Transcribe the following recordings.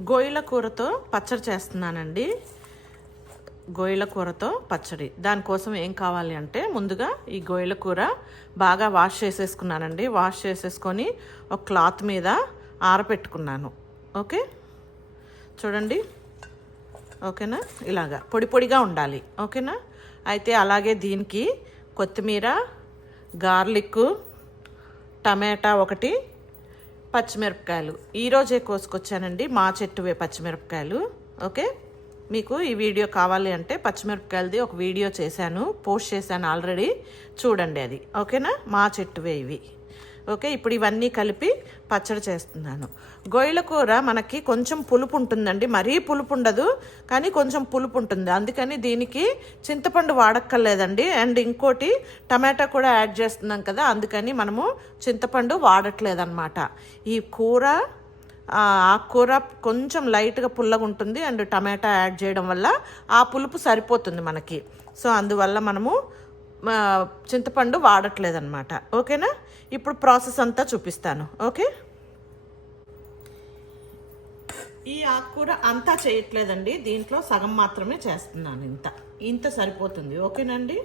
గోయిల కూరతో పచ్చడి చేస్తున్నానండి. గోయిల కూరతో పచ్చడి. దానికోసం ఏం కావాలి అంటే ముందుగా ఈ గోయిల కూర బాగా వాష్ చేసేసుకున్నానండి. వాష్ చేసేసుకొని ఒక క్లాత్ మీద ఆరపెట్టుకున్నాను. ఓకే? చూడండి. ఓకేనా? ఇలాగా పొడి పొడిగా ఉండాలి. ఓకేనా? అయితే అలాగే దీనికి కొత్తిమీర గార్లిక్ టమాటా ఒకటి పచ్చిమిరపకాయలు. ఈరోజే కోసుకొచ్చానండి. మా చెట్టువే పచ్చిమిరపకాయలు. ఓకే? మీకు ఈ వీడియో కావాలి అంటే పచ్చిమిరపకాయలది ఒక వీడియో చేశాను పోస్ట్ చేశాను ఆల్రెడీ. చూడండి అది. ఓకేనా? మా చెట్టువే ఇవి. ఓకే ఇప్పుడు ఇవన్నీ కలిపి పచ్చడి చేస్తున్నాను. గొయ్యల కూర మనకి కొంచెం పులుపు ఉంటుందండి. మరీ పులుపు ఉండదు కానీ కొంచెం పులుపు ఉంటుంది. అందుకని దీనికి చింతపండు వాడక్కర్లేదండి. అండ్ ఇంకోటి టమాటా కూడా యాడ్ చేస్తున్నాం కదా అందుకని మనము చింతపండు వాడట్లేదన్నమాట. ఈ కూర ఆ ఆకుకూర కొంచెం లైట్గా పుల్లగా ఉంటుంది. అండ్ టమాటా యాడ్ చేయడం వల్ల ఆ పులుపు సరిపోతుంది మనకి. సో అందువల్ల మనము చింతపండు వాడట్లేదన్నమాట. ఓకేనా? ఇప్పుడు ప్రాసెస్ అంతా చూపిస్తాను. ఓకే? ఈ ఆకుకూర అంతా చేయట్లేదండి. దీంట్లో సగం మాత్రమే చేస్తున్నాను ఇంత. ఇంత సరిపోతుంది. ఓకేనండి?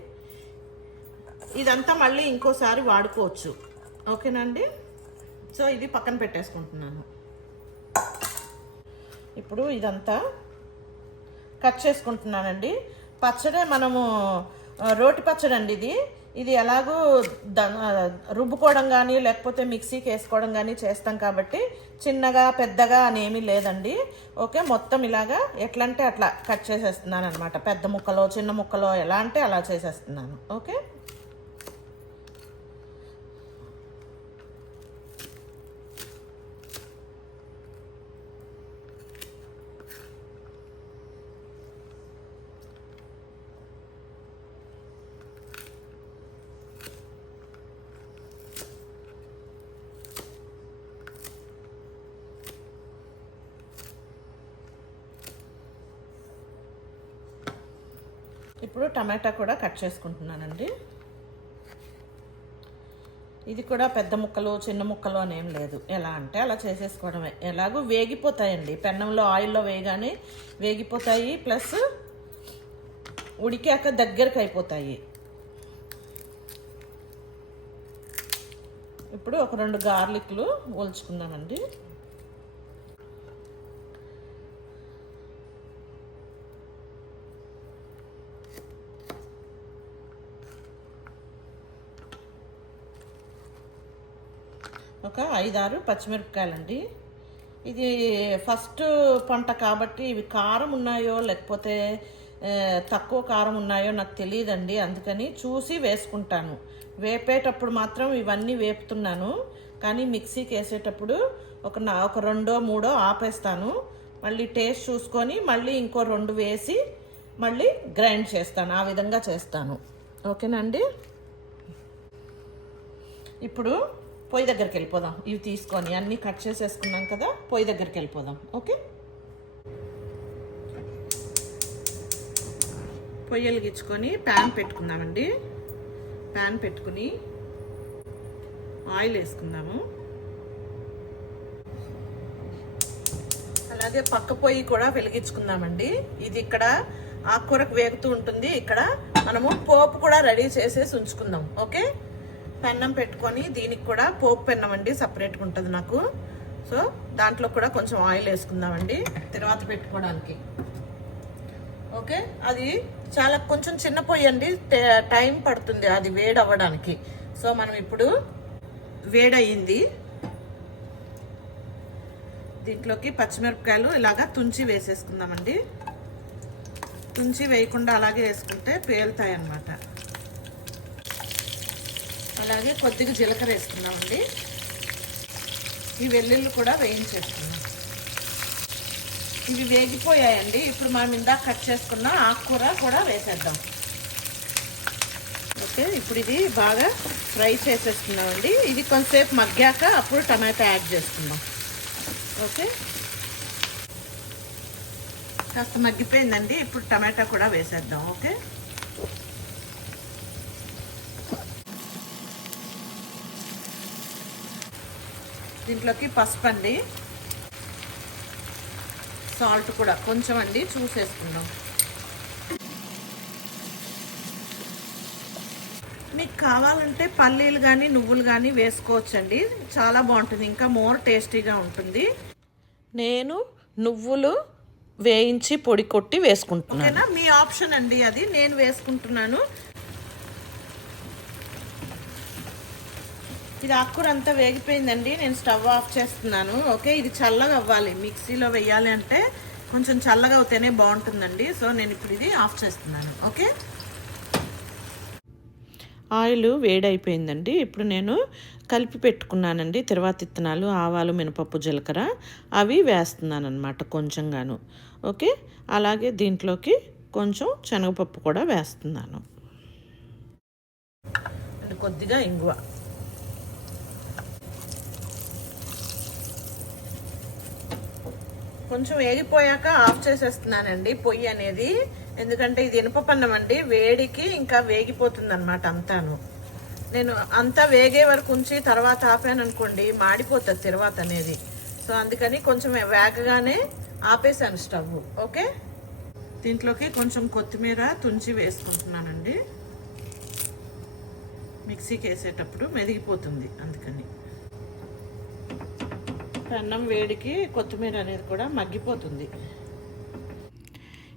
ఇదంతా మళ్ళీ ఇంకోసారి వాడుకోవచ్చు. ఓకేనండి? సో ఇది పక్కన పెట్టేసుకుంటున్నాను. ఇప్పుడు ఇదంతా కట్ చేసుకుంటున్నానండి. పచ్చడే మనము రోటి పచ్చడి అండి ఇది. ఇది ఎలాగో ద రుబ్బుకోవడం కానీ లేకపోతే మిక్సీకి వేసుకోవడం కానీ చేస్తాం కాబట్టి చిన్నగా పెద్దగా అని ఏమీ లేదండి. ఓకే మొత్తం ఇలాగా ఎట్లా అంటే అట్లా కట్ చేసేస్తున్నాను అనమాట పెద్ద ముక్కలో చిన్న ముక్కలో ఎలా అంటే అలా చేసేస్తున్నాను. ఓకే? ఇప్పుడు టమాటా కూడా కట్ చేసుకుంటున్నానండి. ఇది కూడా పెద్ద ముక్కలు చిన్న ముక్కలు అని ఏం లేదు. ఎలా అంటే అలా చేసేసుకోవడమే. ఎలాగో వేగిపోతాయండి. పెన్నంలో ఆయిల్లో వేయగానే వేగిపోతాయి ప్లస్ ఉడికాక దగ్గరకు అయిపోతాయి. ఇప్పుడు ఒక రెండు గార్లిక్లు ఒలుచుకుందామండి ఒక ఐదారు పచ్చిమిరపకాయలండి. ఇది ఫస్ట్ పంట కాబట్టి ఇవి కారం ఉన్నాయో లేకపోతే తక్కువ కారం ఉన్నాయో నాకు తెలియదండి అందుకని చూసి వేసుకుంటాను. వేపేటప్పుడు మాత్రం ఇవన్నీ వేపుతున్నాను. కానీ మిక్సీకి వేసేటప్పుడు ఒక నా ఒక రెండో మూడో ఆపేస్తాను. మళ్ళీ టేస్ట్ చూసుకొని మళ్ళీ ఇంకో రెండు వేసి మళ్ళీ గ్రైండ్ చేస్తాను. ఆ విధంగా చేస్తాను. ఓకేనండి ఇప్పుడు పొయ్యి దగ్గరికి వెళ్ళిపోదాం. ఇవి తీసుకొని అన్నీ కట్ చేసేసుకున్నాం కదా పొయ్యి దగ్గరికి వెళ్ళిపోదాం. ఓకే? పొయ్యి వెలిగించుకొని ప్యాన్ పెట్టుకుందామండి. ప్యాన్ పెట్టుకుని ఆయిల్ వేసుకుందాము. అలాగే పక్క పొయ్యి కూడా వెలిగించుకుందామండి. ఇది ఇక్కడ ఆకుకూరకు వేగుతూ ఉంటుంది. ఇక్కడ మనము పోపు కూడా రెడీ చేసేసి ఉంచుకుందాం. ఓకే? పెన్నం పెట్టుకొని దీనికి కూడా పోపు పెన్నం అండి సపరేట్గా ఉంటుంది నాకు. సో దాంట్లో కూడా కొంచెం ఆయిల్ వేసుకుందామండి. తర్వాత పెట్టుకోవడానికి. ఓకే? అది చాలా కొంచెం చిన్న పొయ్యి అండి. టైం పడుతుంది అది వేడి అవ్వడానికి సో మనం ఇప్పుడు వేడయింది. దీంట్లోకి పచ్చిమిరపకాయలు ఇలాగా తుంచి వేసేసుకుందామండి. తుంచి వేయకుండా అలాగే వేసుకుంటే పేలుతాయి అన్నమాట అలాగే కొద్దిగా జీలకర్ర వేసుకున్నామండి ఈ వెల్లుల్లి కూడా వేయించేసుకున్నాం ఇవి వేగిపోయాయండి. ఇప్పుడు మనం ఇందాక కట్ చేసుకున్న ఆకుకూర కూడా వేసేద్దాం. ఓకే ఇప్పుడు ఇది బాగా ఫ్రై చేసేసుకున్నామండి ఇది కొంతసేపు మగ్గాక అప్పుడు టమాటా యాడ్ చేసుకుందాం. ఓకే? కాస్త మగ్గిపోయిందండి. ఇప్పుడు టమాటా కూడా వేసేద్దాం. ఓకే? దీంట్లోకి పసుపు అండి సాల్ట్ కూడా కొంచెం అండి చూసేసుకుందాం. మీకు కావాలంటే పల్లీలు కానీ నువ్వులు కానీ వేసుకోవచ్చండి. చాలా బాగుంటుంది ఇంకా మోర్ టేస్టీగా ఉంటుంది. నేను నువ్వులు వేయించి పొడి కొట్టి వేసుకుంటున్నాను. మీ ఆప్షన్ అండి అది. నేను వేసుకుంటున్నాను. ఇది ఆకుకూర అంతా వేగిపోయిందండి. నేను స్టవ్ ఆఫ్ చేస్తున్నాను. ఓకే ఇది చల్లగా అవ్వాలి. మిక్సీలో వేయాలి అంటే కొంచెం చల్లగా అవుతేనే బాగుంటుందండి. సో నేను ఇప్పుడు ఇది ఆఫ్ చేస్తున్నాను. ఓకే? ఆయిల్ వేడైపోయిందండి. ఇప్పుడు నేను కలిపి పెట్టుకున్నానండి. తర్వాత ఇత్తనాలు ఆవాలు మినపప్పు జీలకర్ర అవి వేస్తున్నాను అనమాట కొంచెంగాను. ఓకే? అలాగే దీంట్లోకి కొంచెం శనగపప్పు కూడా వేస్తున్నాను. కొద్దిగా ఇంగువ. కొంచెం వేగిపోయాక ఆఫ్ చేసేస్తున్నానండి పొయ్యి అనేది. ఎందుకంటే ఇది ఇనుపపన్నం అండి వేడికి ఇంకా వేగిపోతుంది అనమాట అంతాను. నేను అంతా వేగే వరకు ఉంచి తర్వాత ఆపాను అనుకోండి మాడిపోతుంది తర్వాత అనేది. సో అందుకని కొంచెం వేగగానే ఆపేసాను స్టవ్ ఓకే? దీంట్లోకి కొంచెం కొత్తిమీర తుంచి వేసుకుంటున్నానండి. మిక్సీకి వేసేటప్పుడు మెదిగిపోతుంది అందుకని. అన్నం వేడికి కొత్తిమీర అనేది కూడా మగ్గిపోతుంది.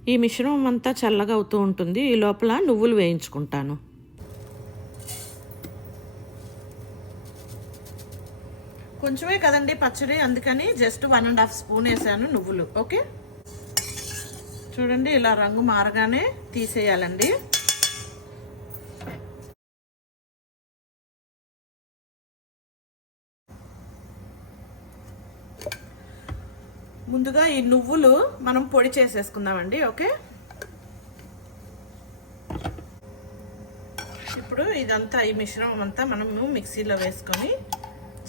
ఈ మిశ్రమం అంతా చల్లగా అవుతూ ఉంటుంది. ఈ లోపల నువ్వులు వేయించుకుంటాను. కొంచెమే కదండి పచ్చడి అందుకని just one and half spoon వేసాను నువ్వులు. ఓకే? చూడండి ఇలా రంగు మారగానే తీసేయాలండి. ముందుగా ఈ నువ్వులు మనం పొడి చేసేసుకుందామండి ఓకే? ఇప్పుడు ఇదంతా ఈ మిశ్రమం అంతా మనము మిక్సీలో వేసుకొని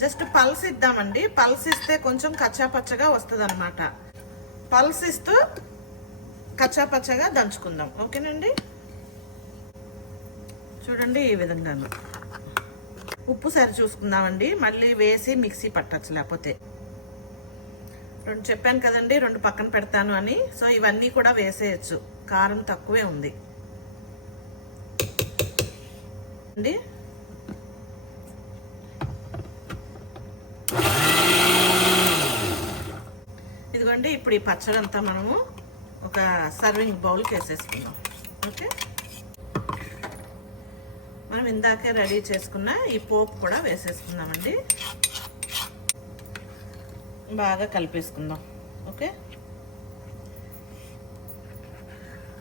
జస్ట్ పల్స్ ఇద్దామండి. పల్స్ ఇస్తే కొంచెం కచ్చాపచ్చగా వస్తుంది అనమాట పల్స్ ఇస్తూ కచ్చాపచ్చగా దంచుకుందాం. ఓకేనండి? చూడండి ఈ విధంగాను. ఉప్పు సరి చూసుకుందామండి మళ్ళీ వేసి మిక్సీ పట్టచ్చు లేకపోతే. రెండు చెప్పాను కదండి రెండు పక్కన పెడతాను అని. సో ఇవన్నీ కూడా వేసేయచ్చు. కారం తక్కువే ఉంది. అండి. ఇదిగోండి ఇప్పుడు ఈ పచ్చడి అంతా మనము ఒక సర్వింగ్ బౌల్కి వేసేసుకుందాం. ఓకే? మనం ఇందాకే రెడీ చేసుకున్న ఈ పోపు కూడా వేసేసుకుందామండి. బాగా కలిపేసుకుందాం. ఓకే?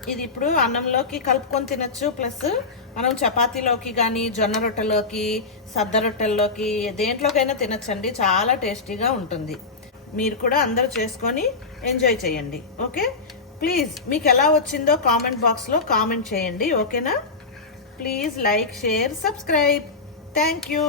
ఇది ఇప్పుడు అన్నంలోకి కలుపుకొని తినచ్చు. ప్లస్ మనం చపాతీలోకి కానీ జొన్న రొట్టెలోకి సద్ద రొట్టెల్లోకి దేంట్లోకైనా తినచ్చండి. చాలా టేస్టీగా ఉంటుంది. మీరు కూడా అందరూ చేసుకొని ఎంజాయ్ చేయండి. ఓకే? ప్లీజ్ మీకు ఎలా వచ్చిందో కామెంట్ బాక్స్లో కామెంట్ చేయండి. ఓకేనా? Please like share subscribe. Thank you.